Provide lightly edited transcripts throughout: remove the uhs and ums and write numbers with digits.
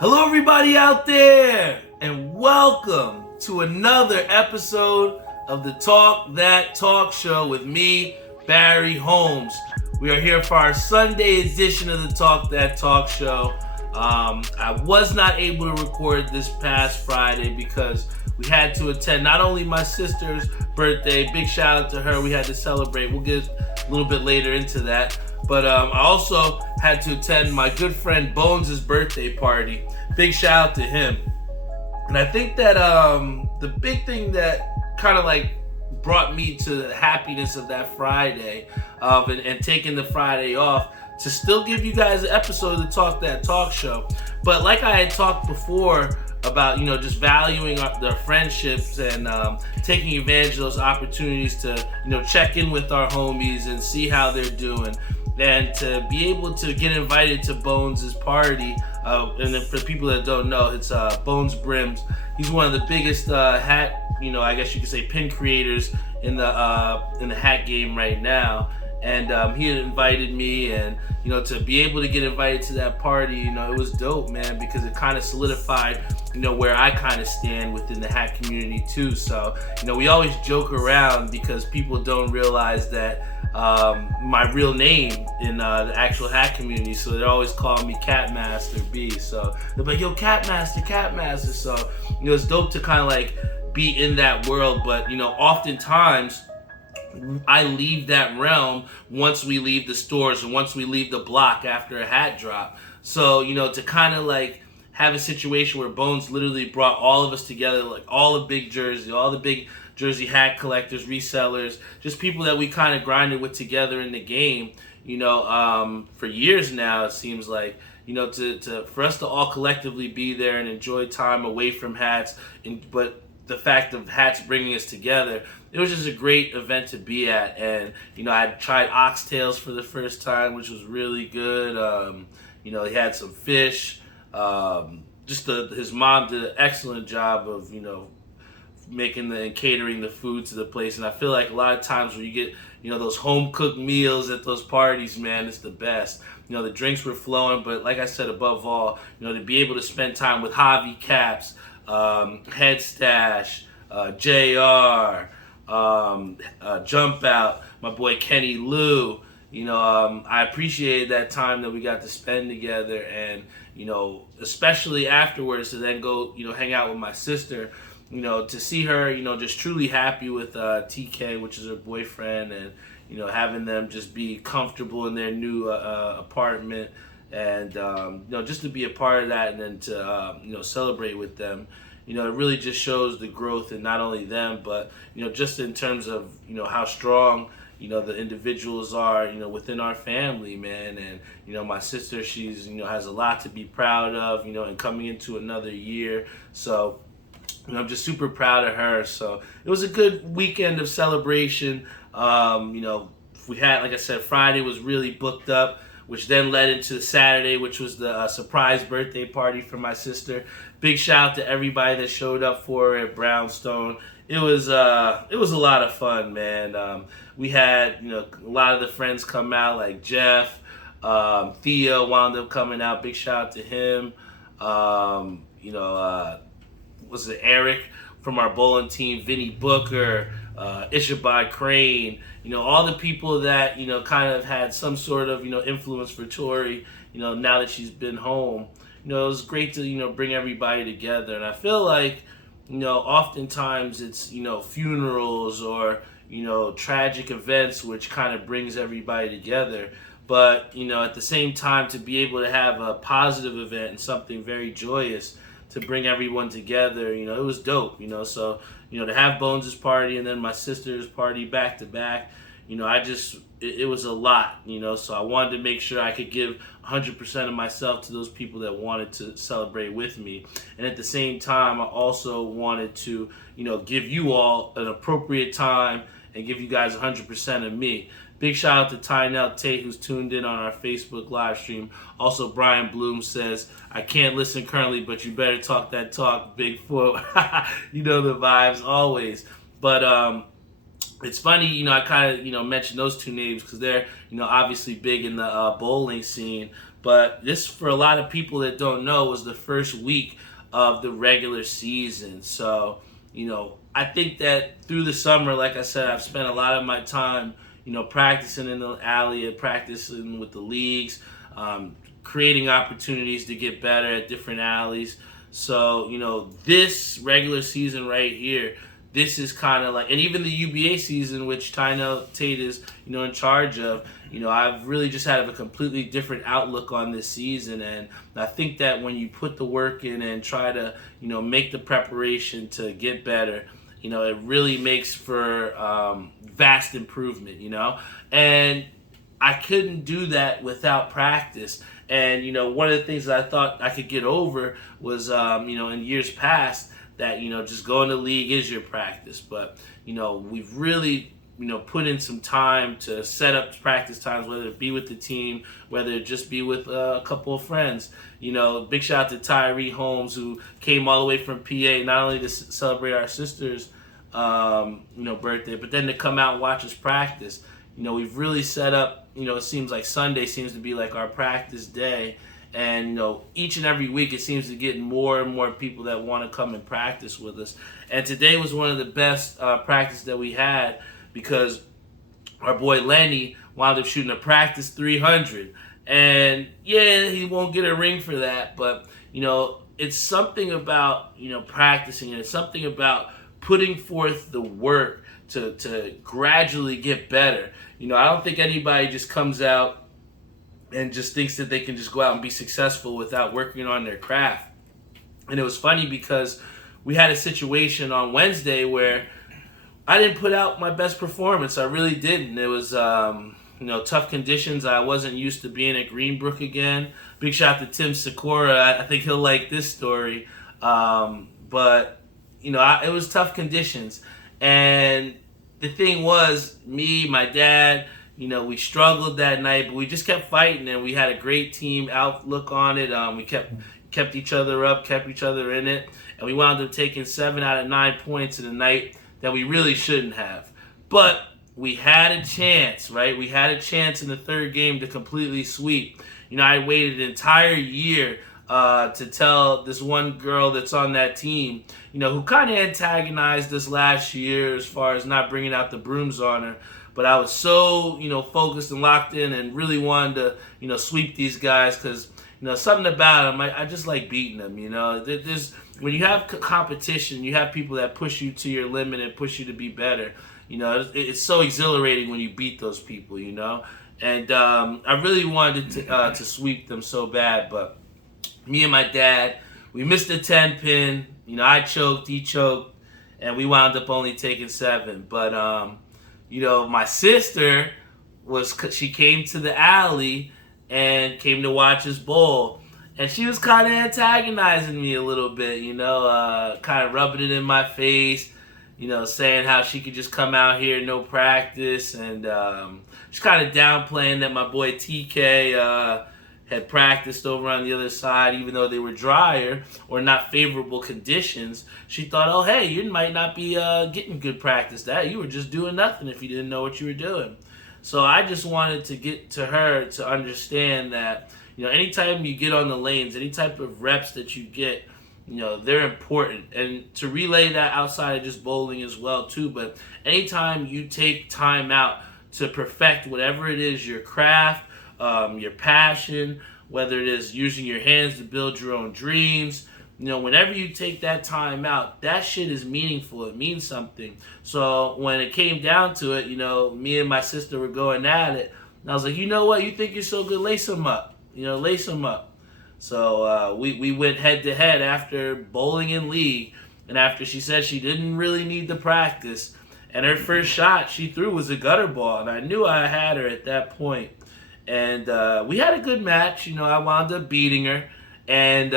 Hello everybody out there, and welcome to another episode of the Talk That Talk Show with me, Barry Holmes. We are here for our Sunday edition of the Talk That Talk Show. I was not able to record this past Friday because we had to attend not only my sister's birthday, big shout out to her, we had to celebrate. We'll get a little bit later into that. But I also had to attend my good friend Bones' birthday party. Big shout out to him. And I think that the big thing that kind of like brought me to the happiness of that Friday and taking the Friday off to still give you guys an episode of the Talk That Talk Show. But like I had talked before about, just valuing their friendships and taking advantage of those opportunities to, check in with our homies and see how they're doing. And to be able to get invited to Bones' party, and then for people that don't know, it's BonezBrimz. He's one of the biggest hat, I guess you could say pin creators in the hat game right now. And he had invited me, and to be able to get invited to that party, it was dope, man, because it kind of solidified, where I kind of stand within the hat community too. So, we always joke around because people don't realize that my real name in the actual hat community, so they're always calling me Catmaster B. So they're like, yo, Catmaster. So it's dope to kind of like be in that world, but oftentimes I leave that realm once we leave the stores and once we leave the block after a hat drop. So to kind of like have a situation where Bones literally brought all of us together, like all the big Jersey hat collectors, resellers, just people that we kind of grinded with together in the game, for years now. It seems like, for us to all collectively be there and enjoy time away from hats, but the fact of hats bringing us together, it was just a great event to be at. And I tried oxtails for the first time, which was really good. He had some fish. His mom did an excellent job of making and catering the food to the place. And I feel like a lot of times when you get those home cooked meals at those parties, man, it's the best. The drinks were flowing, but like I said, above all, to be able to spend time with Javi Caps, Head Stash, JR, Jump Out, my boy Kenny Lou. I appreciated that time that we got to spend together, and especially afterwards to then go hang out with my sister, to see her just truly happy with TK, which is her boyfriend, and having them just be comfortable in their new apartment, and just to be a part of that, and then to celebrate with them. It really just shows the growth in not only them, but just in terms of how strong the individuals are within our family, man. And my sister, she's has a lot to be proud of, and coming into another year. So I'm just super proud of her. So it was a good weekend of celebration. We had, like I said, Friday was really booked up, which then led into Saturday, which was the surprise birthday party for my sister. Big shout out to everybody that showed up for her at Brownstone. It was a lot of fun, man. We had a lot of the friends come out, like Jeff, Theo wound up coming out. Big shout out to him. Was it Eric from our bowling team, Vinny Booker, Ishabad Crane, all the people that, kind of had some sort of, influence for Touri, now that she's been home. It was great to, bring everybody together. And I feel like, oftentimes it's, funerals or, tragic events which kind of brings everybody together. But, at the same time, to be able to have a positive event and something very joyous to bring everyone together, it was dope, so, to have Bones' party and then my sister's party back to back, it was a lot, so I wanted to make sure I could give 100% of myself to those people that wanted to celebrate with me. And at the same time, I also wanted to, give you all an appropriate time and give you guys 100% of me. Big shout out to Tynell Tate, who's tuned in on our Facebook live stream. Also, Brian Bloom says, I can't listen currently, but you better talk that talk, Bigfoot. The vibes always. But it's funny, I kind of, mentioned those two names because they're, obviously big in the bowling scene. But this, for a lot of people that don't know, was the first week of the regular season. So, I think that through the summer, like I said, I've spent a lot of my time, practicing in the alley and practicing with the leagues, creating opportunities to get better at different alleys. So, this regular season right here, this is kind of like, and even the UBA season, which Tyno Tate is, in charge of, I've really just had a completely different outlook on this season. And I think that when you put the work in and try to, make the preparation to get better, it really makes for vast improvement, And I couldn't do that without practice. And, one of the things that I thought I could get over was, in years past, that, just going to league is your practice. But, we've really, put in some time to set up practice times, whether it be with the team, whether it just be with a couple of friends. Big shout out to Barry Holmes, who came all the way from PA, not only to celebrate our sister's, birthday, but then to come out and watch us practice. We've really set up, it seems like Sunday seems to be like our practice day. And, each and every week it seems to get more and more people that want to come and practice with us. And today was one of the best practices that we had, because our boy Lenny wound up shooting a practice 300. And, yeah, he won't get a ring for that. But, it's something about, practicing, and it's something about putting forth the work to gradually get better. I don't think anybody just comes out and just thinks that they can just go out and be successful without working on their craft. And it was funny because we had a situation on Wednesday where I didn't put out my best performance. I really didn't. It was, tough conditions. I wasn't used to being at Greenbrook again. Big shout out to Tim Sikora. I think he'll like this story. But, it was tough conditions. And the thing was, me, my dad, we struggled that night, but we just kept fighting, and we had a great team outlook on it. We kept each other up, kept each other in it, and we wound up taking 7 out of 9 points in a night that we really shouldn't have. But we had a chance, right? We had a chance in the third game to completely sweep. I waited an entire year to tell this one girl that's on that team, who kind of antagonized us last year as far as not bringing out the brooms on her. But I was so, focused and locked in, and really wanted to, sweep these guys, because, something about them, I just like beating them, There's, when you have competition, you have people that push you to your limit and push you to be better. It's so exhilarating when you beat those people, And I really wanted to sweep them so bad, but me and my dad, we missed the 10-pin. I choked, he choked, and we wound up only taking 7. But, my sister she came to the alley and came to watch us bowl. And she was kind of antagonizing me a little bit, kind of rubbing it in my face, saying how she could just come out here, no practice. And she's kind of downplaying that my boy TK had practiced over on the other side, even though they were drier or not favorable conditions. She thought, oh, hey, you might not be getting good practice. That you were just doing nothing if you didn't know what you were doing. So I just wanted to get to her to understand that, anytime you get on the lanes, any type of reps that you get, they're important. And to relay that outside of just bowling as well, too. But anytime you take time out to perfect whatever it is, your craft, your passion, whether it is using your hands to build your own dreams, whenever you take that time out, that shit is meaningful. It means something. So when it came down to it, me and my sister were going at it. And I was like, you know what? You think you're so good? Lace them up. Lace them up. So we went head to head after bowling in league. And after she said she didn't really need the practice, and her first shot she threw was a gutter ball. And I knew I had her at that point. And we had a good match. I wound up beating her. And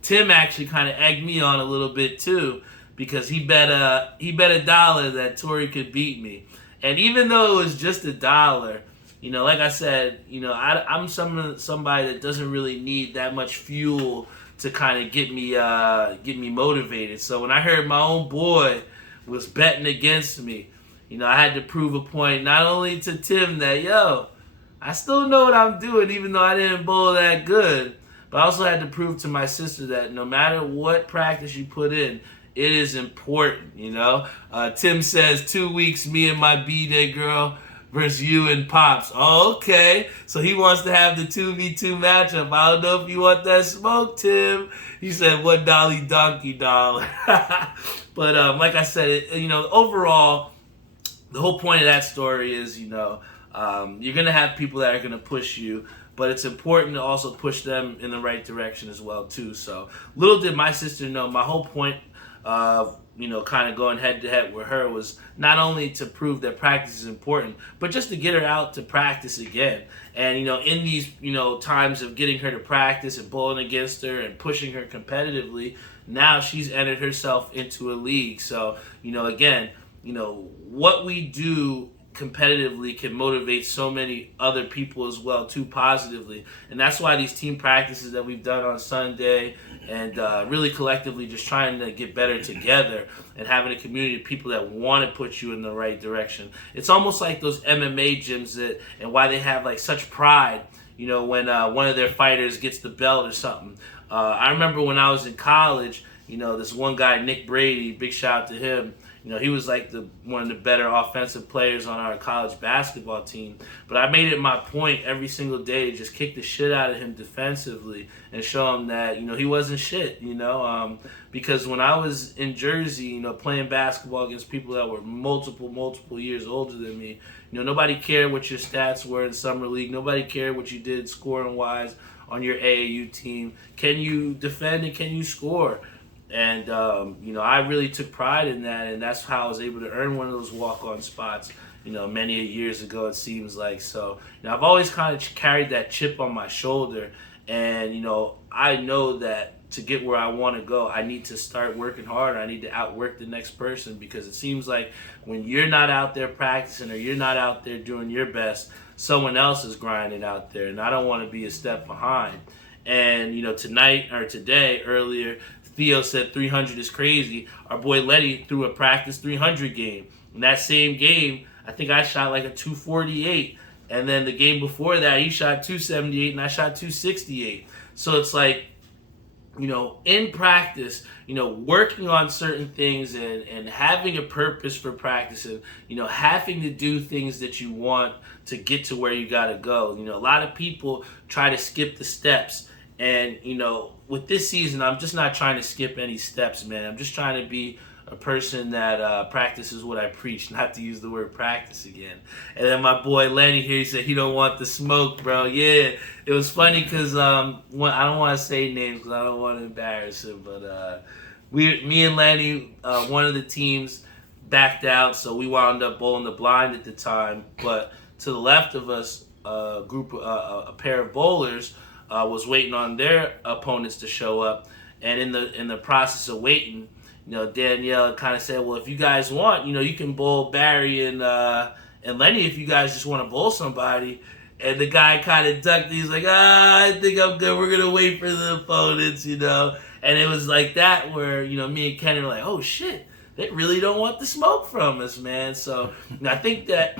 Tim actually kind of egged me on a little bit too, because he bet $1 that Touri could beat me. And even though it was just $1, like I said, I'm somebody that doesn't really need that much fuel to kind of get me motivated. So when I heard my own boy was betting against me, I had to prove a point not only to Tim that, I still know what I'm doing, even though I didn't bowl that good. But I also had to prove to my sister that no matter what practice you put in, it is important, you know? Tim says 2 weeks, me and my B-Day girl versus you and Pops. Oh, okay. So he wants to have the 2v2 matchup. I don't know if you want that smoke, Tim. He said, what dolly donkey dollar? But like I said, overall, the whole point of that story is, you're going to have people that are going to push you, but it's important to also push them in the right direction as well, too. So little did my sister know, my whole point of, kind of going head to head with her was not only to prove that practice is important, but just to get her out to practice again. And, in these, times of getting her to practice and bowling against her and pushing her competitively, now she's entered herself into a league. So, again, what we do competitively can motivate so many other people as well too positively, and that's why these team practices that we've done on Sunday and really collectively just trying to get better together and having a community of people that want to put you in the right direction. It's almost like those MMA gyms and why they have like such pride, when one of their fighters gets the belt or something. I remember when I was in college, this one guy, Nick Brady, big shout out to him. He was like one of the better offensive players on our college basketball team. But I made it my point every single day to just kick the shit out of him defensively and show him that, he wasn't shit, because when I was in Jersey, playing basketball against people that were multiple years older than me, nobody cared what your stats were in summer league. Nobody cared what you did scoring-wise on your AAU team. Can you defend and can you score? And, I really took pride in that, and that's how I was able to earn one of those walk-on spots, many years ago, it seems like. So, I've always kind of carried that chip on my shoulder, and, I know that to get where I want to go, I need to start working harder. I need to outwork the next person, because it seems like when you're not out there practicing or you're not out there doing your best, someone else is grinding out there, and I don't want to be a step behind. And, today, earlier, Theo said 300 is crazy. Our boy Lenny threw a practice 300 game. In that same game, I think I shot like a 248. And then the game before that, he shot 278 and I shot 268. So it's like, in practice, working on certain things and having a purpose for practicing, having to do things that you want to get to where you got to go. A lot of people try to skip the steps. And, with this season, I'm just not trying to skip any steps, man. I'm just trying to be a person that practices what I preach, not to use the word practice again. And then my boy Lenny here, he said he don't want the smoke, bro. Yeah, it was funny because I don't want to say names because I don't want to embarrass him. But me and Lenny, one of the teams backed out, so we wound up bowling the blind at the time. But to the left of us, a pair of bowlers was waiting on their opponents to show up, and in the process of waiting, Danielle kind of said, well, if you guys want, you can bowl Barry and Lenny if you guys just want to bowl somebody. And the guy kind of ducked. He's like, I think I'm good. We're gonna wait for the opponents, And it was like that where me and Kenny were like, oh shit, they really don't want the smoke from us, man. So I think that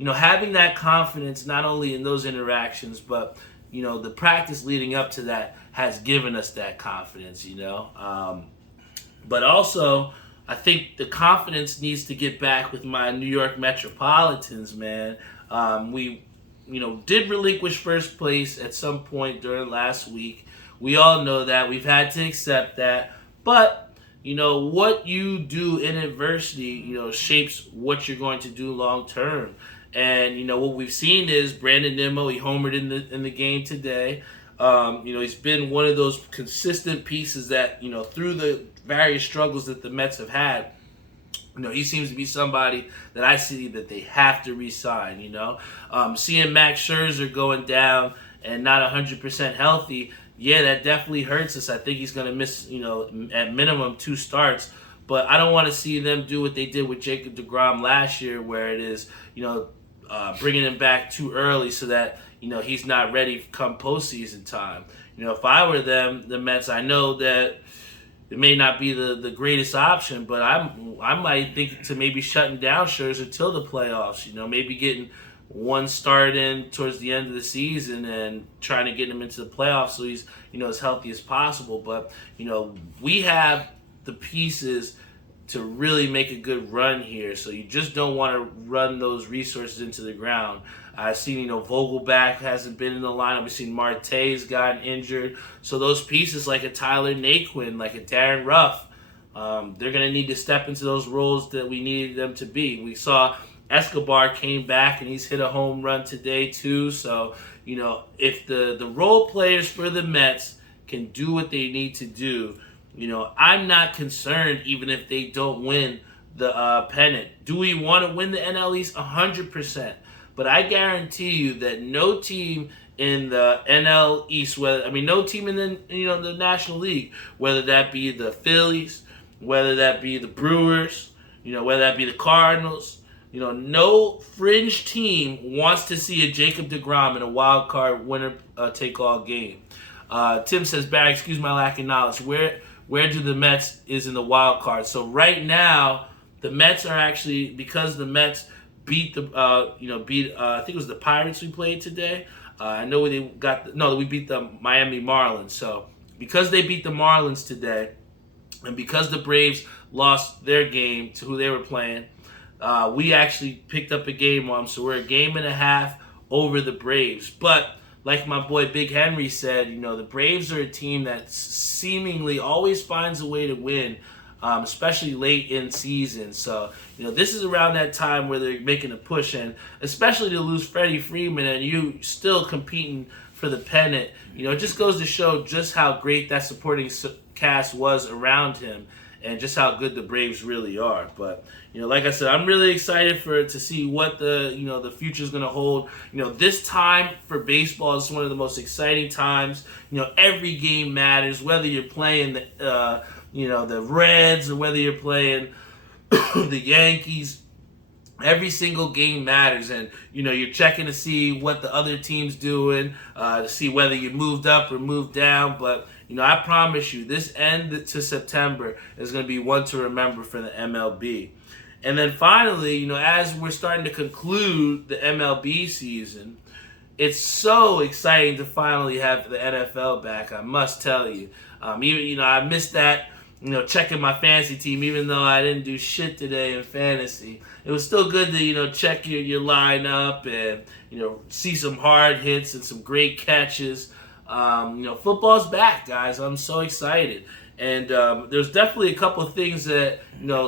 having that confidence not only in those interactions, but the practice leading up to that has given us that confidence, But also, I think the confidence needs to get back with my New York Metropolitans, man. We, did relinquish first place at some point during last week. We all know that. We've had to accept that. But, what you do in adversity, shapes what you're going to do long term. And, what we've seen is Brandon Nimmo, he homered in the game today. He's been one of those consistent pieces that, through the various struggles that the Mets have had, he seems to be somebody that I see that they have to re-sign, Seeing Max Scherzer going down and not 100% healthy, yeah, that definitely hurts us. I think he's going to miss, at minimum 2 starts. But I don't want to see them do what they did with Jacob deGrom last year, where it is, bringing him back too early so that, he's not ready come postseason time. If I were them, the Mets, I know that it may not be the greatest option, but I might think to maybe shutting down Scherzer till the playoffs, maybe getting one start in towards the end of the season and trying to get him into the playoffs so he's, as healthy as possible. But, we have the pieces to really make a good run here. So you just don't want to run those resources into the ground. I've seen, Vogelback hasn't been in the lineup. We've seen Marte's gotten injured. So those pieces like a Tyler Naquin, like a Darren Ruff, they're going to need to step into those roles that we needed them to be. We saw Escobar came back and he's hit a home run today too. So, if the role players for the Mets can do what they need to do, I'm not concerned even if they don't win the pennant. Do we want to win the NL East? 100%. But I guarantee you that no team in the NL East, no team in the National League, whether that be the Phillies, whether that be the Brewers, whether that be the Cardinals, no fringe team wants to see a Jacob deGrom in a wild card winner take all game. Tim says, Barry, excuse my lack of knowledge. Where do the Mets is in the wild card? So right now, the Mets are actually, because the Mets beat I think it was the Pirates we played today. I know we beat the Miami Marlins. So because they beat the Marlins today, and because the Braves lost their game to who they were playing, we actually picked up a game on them. So we're a game and a half over the Braves. But like my boy Big Henry said, the Braves are a team that seemingly always finds a way to win, especially late in season. So, this is around that time where they're making a push, and especially to lose Freddie Freeman and you still competing for the pennant, it just goes to show just how great that supporting cast was around him and just how good the Braves really are. But, like I said, I'm really excited to see what the future is going to hold. This time for baseball is one of the most exciting times. Every game matters, whether you're playing the Reds or whether you're playing the Yankees. Every single game matters, and you're checking to see what the other team's doing, to see whether you moved up or moved down. But I promise you, this end to September is going to be one to remember for the MLB. And then finally, as we're starting to conclude the MLB season, it's so exciting to finally have the NFL back. I must tell you, even I missed that. Checking my fantasy team, even though I didn't do shit today in fantasy. It was still good to, check your lineup and, see some hard hits and some great catches. Football's back, guys. I'm so excited. And there's definitely a couple of things that,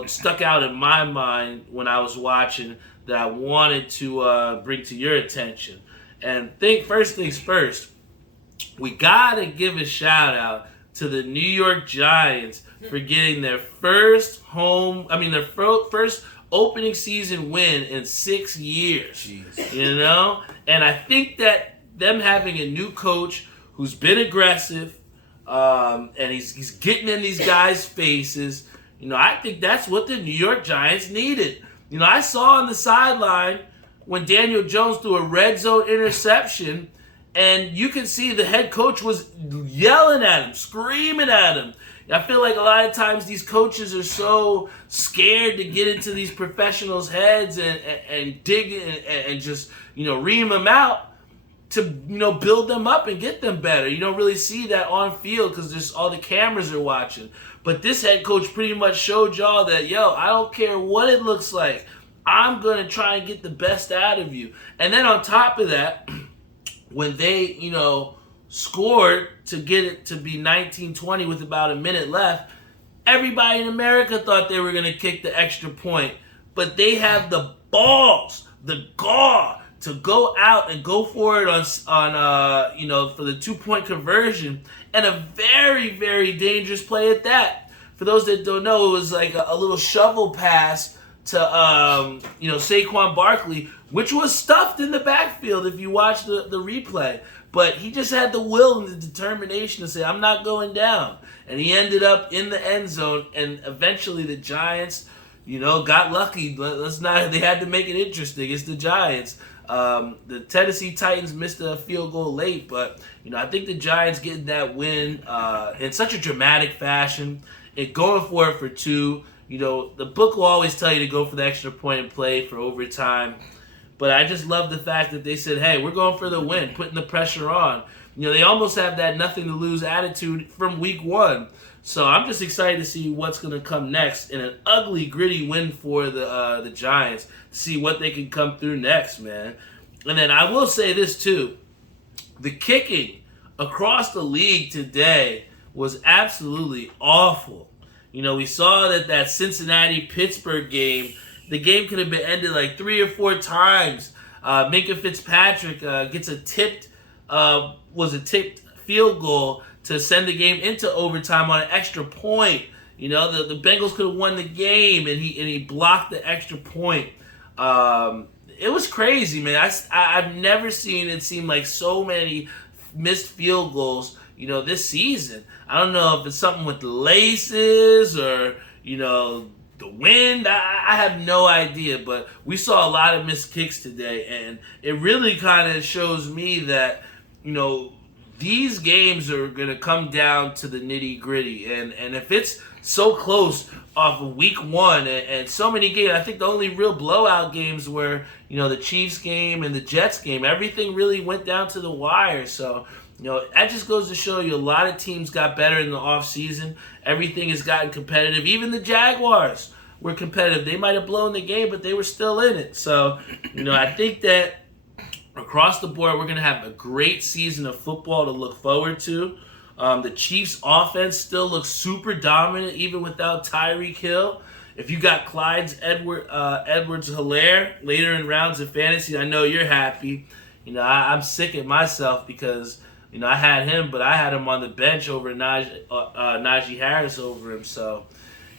stuck out in my mind when I was watching that I wanted to bring to your attention. And first things first, we got to give a shout out to the New York Giants for getting their first opening season win in 6 years. Jeez. And I think that them having a new coach who's been aggressive, and he's getting in these guys' faces, I think that's what the New York Giants needed. I saw on the sideline when Daniel Jones threw a red zone interception, and you can see the head coach was yelling at him, screaming at him. I feel like a lot of times these coaches are so scared to get into these professionals' heads and dig and just, ream them out to, build them up and get them better. You don't really see that on field because just all the cameras are watching. But this head coach pretty much showed y'all that, I don't care what it looks like. I'm going to try and get the best out of you. And then on top of that, when they, scored to get it to be 19-20 with about a minute left, everybody in America thought they were going to kick the extra point. But they have the balls, the gall to go out and go for it on for the 2-point conversion, and a very, very dangerous play at that. For those that don't know, it was like a little shovel pass to Saquon Barkley, which was stuffed in the backfield if you watch the replay. But he just had the will and the determination to say, I'm not going down. And he ended up in the end zone, and eventually the Giants, got lucky. They had to make it interesting. It's the Giants. The Tennessee Titans missed a field goal late, but, I think the Giants getting that win in such a dramatic fashion, and going for it for 2. The book will always tell you to go for the extra point and play for overtime. But I just love the fact that they said, hey, we're going for the win, putting the pressure on. They almost have that nothing to lose attitude from week one. So I'm just excited to see what's going to come next in an ugly, gritty win for the Giants, to see what they can come through next, man. And then I will say this, too. The kicking across the league today was absolutely awful. We saw that Cincinnati-Pittsburgh game, the game could have been ended like 3 or 4 times. Minka Fitzpatrick gets a tipped field goal to send the game into overtime on an extra point. The Bengals could have won the game, and he blocked the extra point. It was crazy, man. I've never seen it seem like so many missed field goals, this season. I don't know if it's something with the laces or, the wind. I have no idea, but we saw a lot of missed kicks today, and it really kind of shows me that, these games are going to come down to the nitty-gritty, and if it's so close off of week one and so many games, I think the only real blowout games were, the Chiefs game and the Jets game. Everything really went down to the wire, so that just goes to show you a lot of teams got better in the offseason. Everything has gotten competitive. Even the Jaguars were competitive. They might have blown the game, but they were still in it. So, I think that across the board, we're going to have a great season of football to look forward to. The Chiefs' offense still looks super dominant, even without Tyreek Hill. If you got Clyde's Edwards-Helaire later in rounds of fantasy, I know you're happy. I'm sick at myself because I had him, but I had him on the bench over Najee Harris over him. So,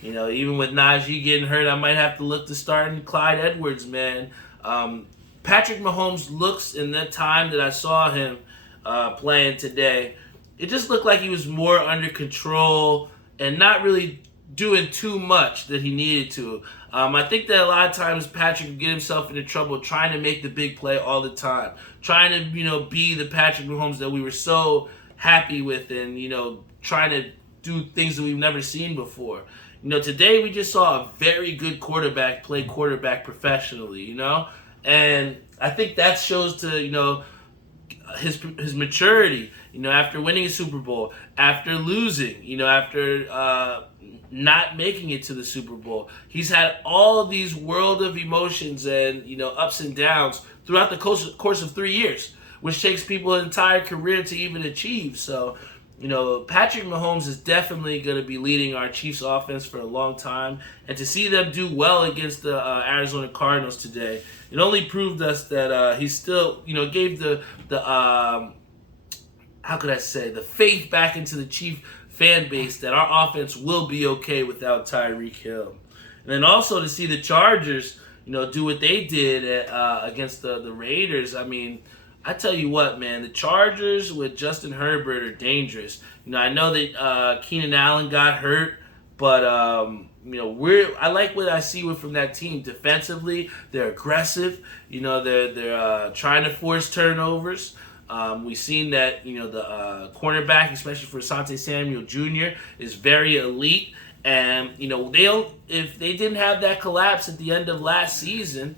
even with Najee getting hurt, I might have to look to starting Clyde Edwards, man. Patrick Mahomes looks, in that time that I saw him playing today, it just looked like he was more under control and not really doing too much that he needed to. I think that a lot of times Patrick would get himself into trouble trying to make the big play all the time, trying to be the Patrick Mahomes that we were so happy with, and trying to do things that we've never seen before. Today we just saw a very good quarterback play quarterback professionally, and I think that shows to his maturity. After winning a Super Bowl, after losing, after not making it to the Super Bowl, he's had all of these world of emotions and ups and downs throughout the course of 3 years, which takes people an entire career to even achieve. So, Patrick Mahomes is definitely going to be leading our Chiefs offense for a long time, and to see them do well against the Arizona Cardinals today, it only proved us that he still, gave the how could I say, the faith back into the Chief fan base that our offense will be okay without Tyreek Hill. And then also to see the Chargers, do what they did against the Raiders. I mean, I tell you what, man, the Chargers with Justin Herbert are dangerous. I know that Keenan Allen got hurt, but I like what I see from that team defensively. They're aggressive. They're trying to force turnovers. We've seen that the cornerback, especially for Asante Samuel Jr., is very elite. And if they didn't have that collapse at the end of last season,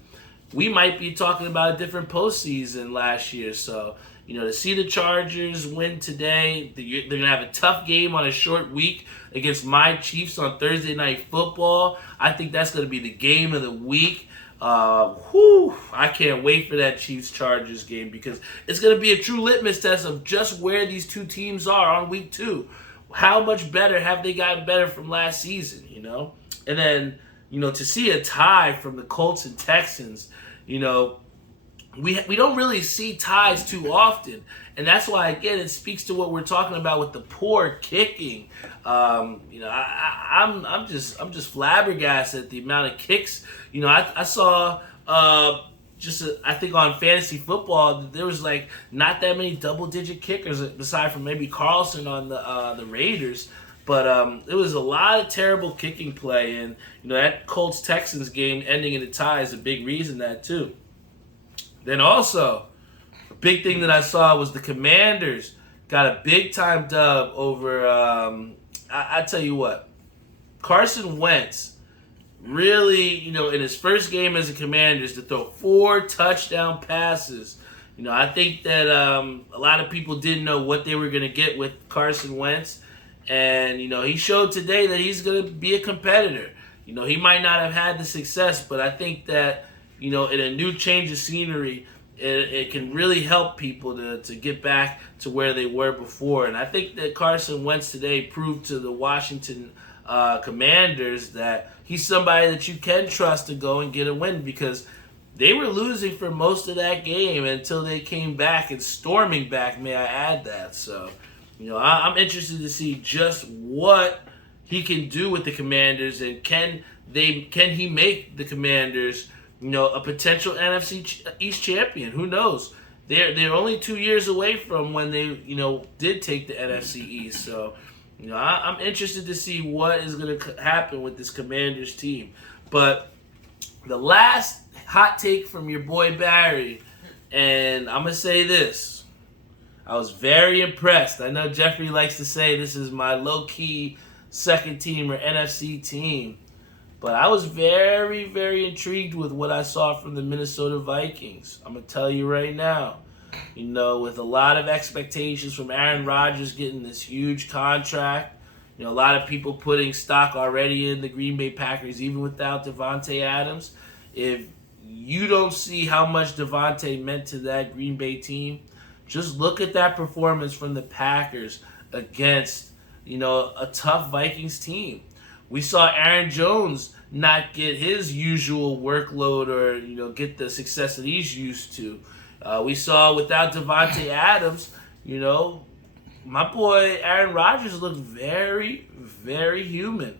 we might be talking about a different postseason last year. So, to see the Chargers win today, they're going to have a tough game on a short week against my Chiefs on Thursday Night Football. I think that's going to be the game of the week. I can't wait for that Chiefs-Chargers game because it's going to be a true litmus test of just where these two teams are on week 2. How much better have they gotten better from last season, And then, to see a tie from the Colts and Texans, we don't really see ties too often. And that's why, again, it speaks to what we're talking about with the poor kicking. I'm just flabbergasted at the amount of kicks. I saw I think on fantasy football there was like not that many double-digit kickers aside from maybe Carlson on the Raiders. But it was a lot of terrible kicking play, and that Colts-Texans game ending in a tie is a big reason that too. Then also, a big thing that I saw was the Commanders got a big-time dub over, I tell you what, Carson Wentz really, in his first game as a Commanders to throw 4 touchdown passes. I think that a lot of people didn't know what they were going to get with Carson Wentz. And, he showed today that he's going to be a competitor. He might not have had the success, but I think that, in a new change of scenery, it can really help people to get back to where they were before. And I think that Carson Wentz today proved to the Washington Commanders that he's somebody that you can trust to go and get a win, because they were losing for most of that game until they came back, and storming back, may I add that. So, I'm interested to see just what he can do with the Commanders, and can he make the Commanders, a potential NFC East champion? Who knows? They're only 2 years away from when they, did take the NFC East. So, I'm interested to see what is going to happen with this Commanders team. But the last hot take from your boy Barry, and I'm going to say this. I was very impressed. I know Jeffrey likes to say this is my low-key second team or NFC team. But I was very, very intrigued with what I saw from the Minnesota Vikings. I'm going to tell you right now. With a lot of expectations from Aaron Rodgers getting this huge contract. A lot of people putting stock already in the Green Bay Packers, even without Davante Adams. If you don't see how much Davante meant to that Green Bay team, just look at that performance from the Packers against, a tough Vikings team. We saw Aaron Jones not get his usual workload or, get the success that he's used to. We saw without Davante Adams, my boy Aaron Rodgers looked very, very human.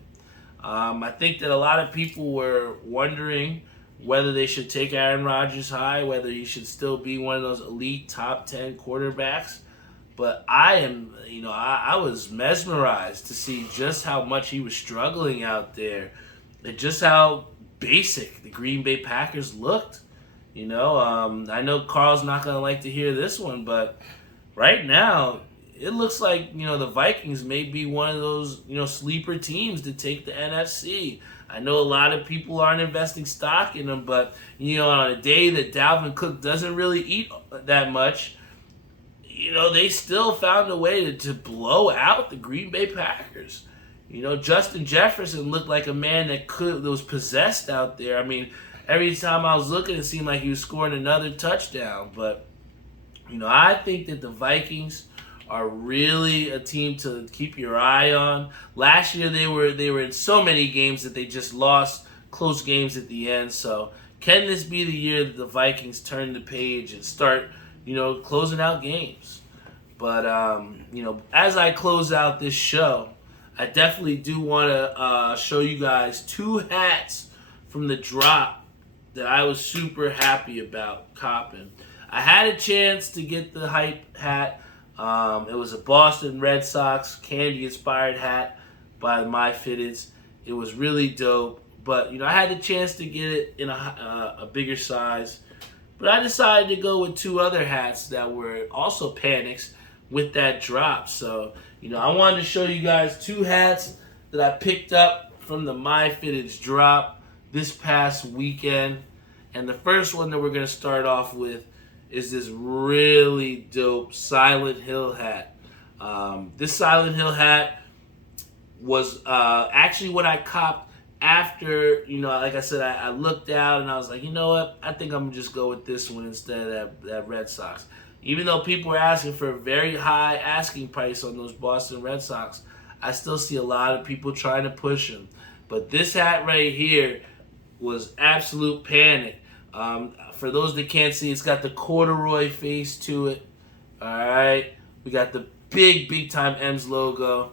I think that a lot of people were wondering whether they should take Aaron Rodgers high, whether he should still be one of those elite top 10 quarterbacks. But I was mesmerized to see just how much he was struggling out there and just how basic the Green Bay Packers looked. I know Carl's not going to like to hear this one, but right now it looks like, the Vikings may be one of those, sleeper teams to take the NFC. I know a lot of people aren't investing stock in them, but, on a day that Dalvin Cook doesn't really eat that much, they still found a way to blow out the Green Bay Packers. Justin Jefferson looked like a man that was possessed out there. I mean, every time I was looking, it seemed like he was scoring another touchdown. But, I think that the Vikings are really a team to keep your eye on. Last year, they were in so many games that they just lost close games at the end. So, can this be the year that the Vikings turn the page and start, closing out games? But, as I close out this show, I definitely do want to show you guys 2 hats from the drop that I was super happy about copping. I had a chance to get the hype hat. It was a Boston Red Sox candy-inspired hat by My Fitteds. It was really dope. But, I had the chance to get it in a bigger size. But I decided to go with 2 other hats that were also Panics with that drop. So, I wanted to show you guys 2 hats that I picked up from the My Fitteds drop this past weekend. And the first one that we're going to start off with is this really dope Silent Hill hat. This Silent Hill hat was actually what I copped after, like I said, I looked out and I was like, you know what? I think I'm going to just go with this one instead of that Red Sox. Even though people were asking for a very high asking price on those Boston Red Sox, I still see a lot of people trying to push them. But this hat right here was absolute panic. For those that can't see, it's got the corduroy face to it. All right. We got the big time M's logo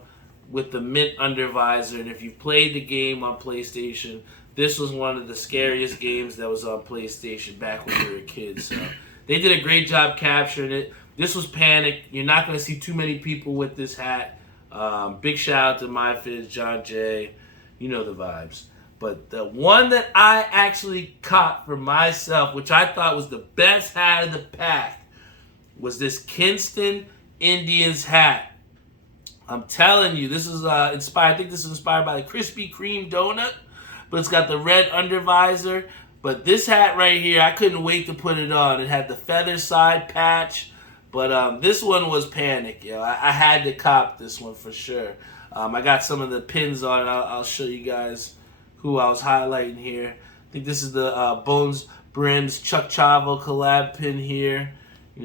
with the mint under visor. And if you played the game on PlayStation, this was one of the scariest games that was on PlayStation back when we were kids. So they did a great job capturing it. This was panic. You're not going to see too many people with this hat. Big shout out to My Fizz, John Jay. You know the vibes. But the one that I actually caught for myself, which I thought was the best hat of the pack, was this Kinston Indians hat. I'm telling you, this is inspired. I think this is inspired by the Krispy Kreme donut. but it's got the red undervisor. But this hat right here, I couldn't wait to put it on. It had the feather side patch, but this one was Panic. I had to cop this one for sure. I got some of the pins on it. I'll show you guys who I was highlighting here. I think this is the BonezBrimz Chuck Chavo collab pin here.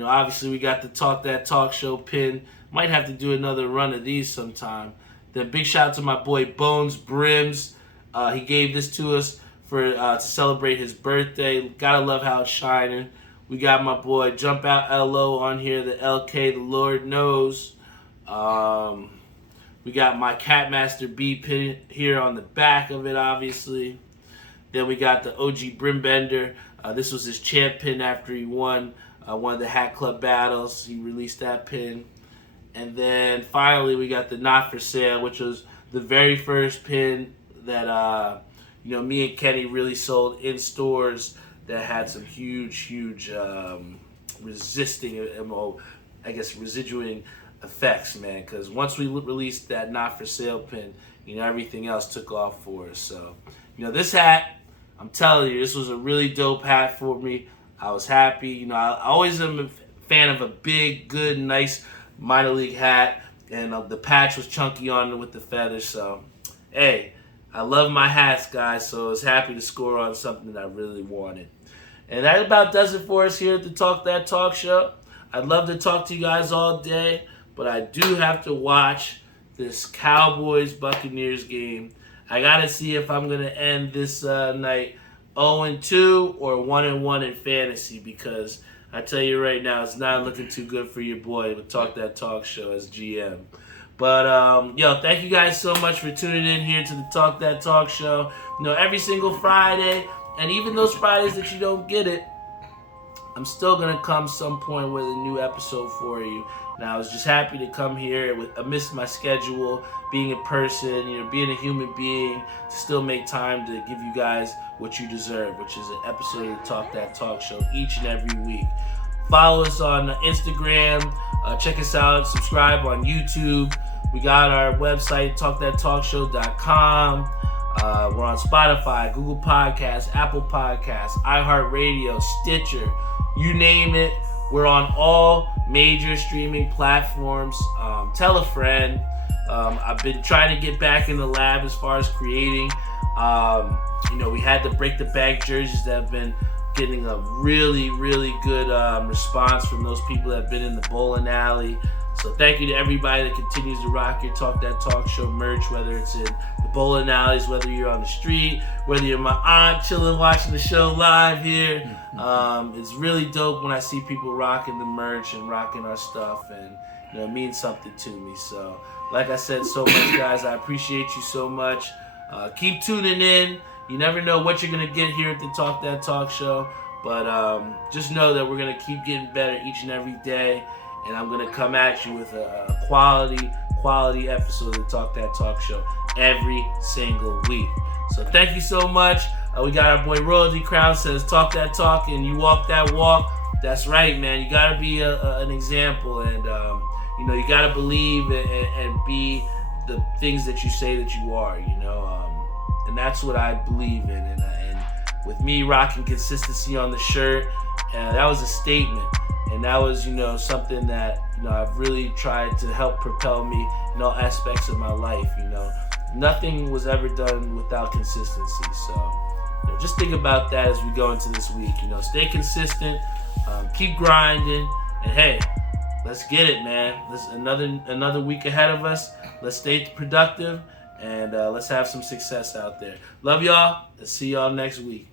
Obviously we got the Talk That Talk Show pin. Might have to do another run of these sometime. Then big shout out to my boy BonezBrimz. He gave this to us to celebrate his birthday. Gotta love how it's shining. We got my boy Jump Out LO on here, the LK, the Lord knows. We got my Catmaster B pin here on the back of it, obviously. Then we got the OG Brimbender. This was his champ pin after he won one of the Hat Club battles. He released that pin. And then finally we got the Not For Sale, which was the very first pin that me and Kenny really sold in stores that had some huge residuing effects, man. Because once we released that Not For Sale pin, everything else took off for us. So, this hat, I'm telling you, this was a really dope hat for me. I was happy. I always am a fan of a big, good, nice minor league hat, and the patch was chunky on it with the feathers. So, hey, I love my hats, guys, so I was happy to score on something that I really wanted. And that about does it for us here at the Talk That Talk Show. I'd love to talk to you guys all day, but I do have to watch this Cowboys-Buccaneers game. I got to see if I'm going to end this night 0-2 or 1-1 in fantasy, because I tell you right now, it's not looking too good for your boy with Talk That Talk Show as GM. But, thank you guys so much for tuning in here to the Talk That Talk Show. Every single Friday, and even those Fridays that you don't get it, I'm still going to come some point with a new episode for you. And I was just happy to come here amidst my schedule, being a person, being a human being, to still make time to give you guys what you deserve, which is an episode of the Talk That Talk Show each and every week. Follow us on Instagram. Check us out. Subscribe on YouTube. We got our website, talkthattalkshow.com. We're on Spotify, Google Podcasts, Apple Podcasts, iHeartRadio, Stitcher, you name it. We're on all major streaming platforms. Tell a friend. I've been trying to get back in the lab as far as creating. We had the Break the Bank jerseys that have been getting a really, really good response from those people that have been in the bowling alley. So thank you to everybody that continues to rock your Talk That Talk Show merch, whether it's in the bowling alleys, whether you're on the street, whether you're my aunt chilling watching the show live here. It's really dope when I see people rocking the merch and rocking our stuff, and it means something to me. So like I said so much, guys, I appreciate you so much. Keep tuning in. You never know what you're going to get here at the Talk That Talk Show, but just know that we're going to keep getting better each and every day. And I'm going to come at you with a quality episode of the Talk That Talk Show every single week. So thank you so much. We got our boy Royalty Crown says, talk that talk and you walk that walk. That's right, man. You got to be an example, and you got to believe and be the things that you say that you are, and that's what I believe in. And with me rocking consistency on the shirt, that was a statement. And that was, something that, I've really tried to help propel me in all aspects of my life, Nothing was ever done without consistency. So, just think about that as we go into this week. Stay consistent, keep grinding, and hey, let's get it, man. There's another week ahead of us. Let's stay productive, and let's have some success out there. Love y'all, and see y'all next week.